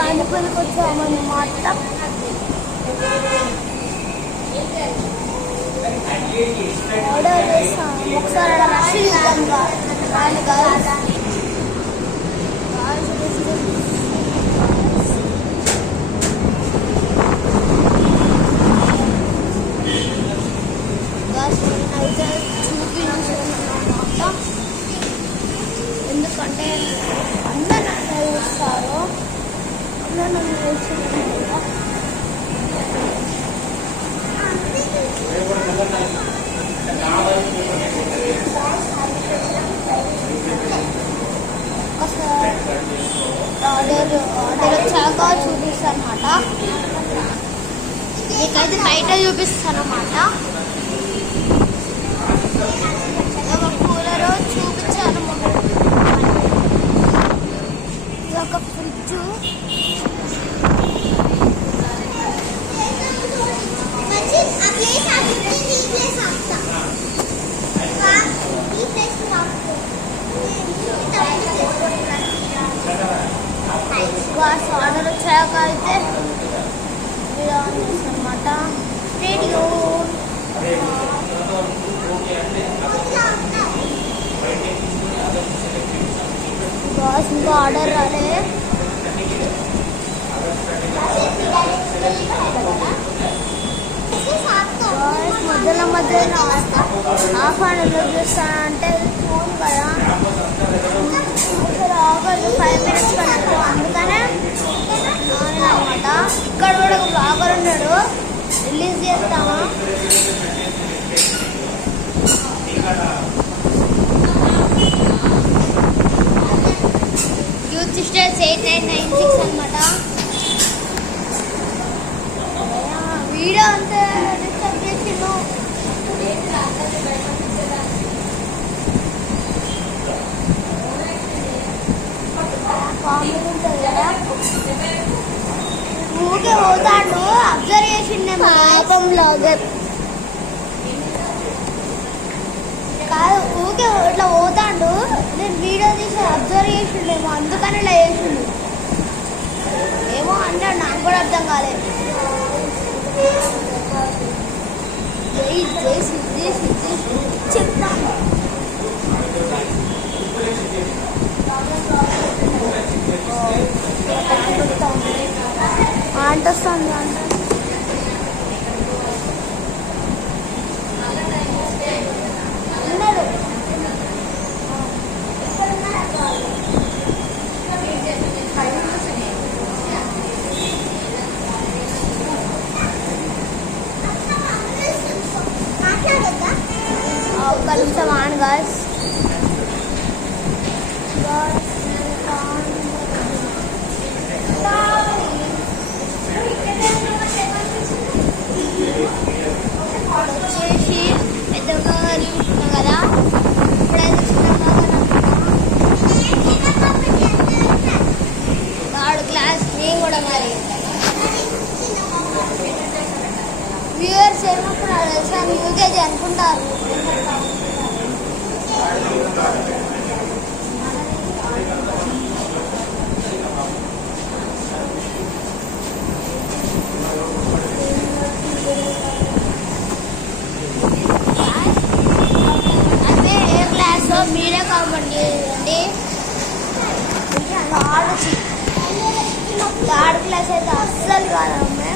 పానీపూరికి వచ్చామన్నమాట. ఆర్డర్ చేస్తాను ఒకసారి రష్ చూద్దాం. అయితే చూపించాలన్నమాట. ఎందుకంటే అందరూ నన్ను చూస్తారు, అందరూ నన్ను చూస్తున్నారు. ఆర్డర్ వచ్చాక చూపిస్తాను అన్నమాట. మీకైతే బయట చూపిస్తాను అన్నమాట. కూలర్ చూపించాను. ఇది ఒక ఫ్రిడ్జ్. ఆర్డర్ వచ్చాక అయితే అన్నమాట. రేడియో ఇంకా ఆర్డర్ రాలే. మధ్యలో మధ్యలో ఆఫ్ ఆర్డర్లో చూస్తానంటే ఫోన్ కదా అసలు ఆగదు. 5 minutes పడుతుంది. అందుకనే అనమాట. ఇక్కడ కూడా ఒక బ్లాగర్ ఉన్నాడు, రిలీజ్ చేస్తామా. యూత్ స్టేట్స్ 8996 అనమాట. వీడియో అంతా డిస్టర్బ్ చేసిండు. కామెడీ ఉంటుంది కదా. ఊకే పోతాడు, అబ్జర్వ్ చేసిండే పాపం బ్లాగర్ కాదు. ఊకే ఇట్లా పోతాడు, నేను వీడియో తీసి అబ్జర్వ్ చేసిండేమో, అందుకని ఇలా చేసిండు ఏమో అన్నాడు. నాకు కూడా అర్థం కాలేదు. జై జై సిద్ధి సిద్ధి చెప్తాను. అంటొస్తుంది అంట. ఒక్క నిమిషం ఆన్ గాయ్స్. వచ్చేసి పెద్దగా చూస్తున్నాం కదా. ఇప్పుడైతే థర్డ్ క్లాస్ మేము కూడా మరి వ్యూవర్స్ ఏమనుకున్నారు తెలుసా, యూకేజీ అనుకుంటారు. అదే ఏ క్లాస్ మీరే కామెంట్ చేయండి. థర్డ్ క్లాస్ అయితే అస్సలు కాదమ్మే.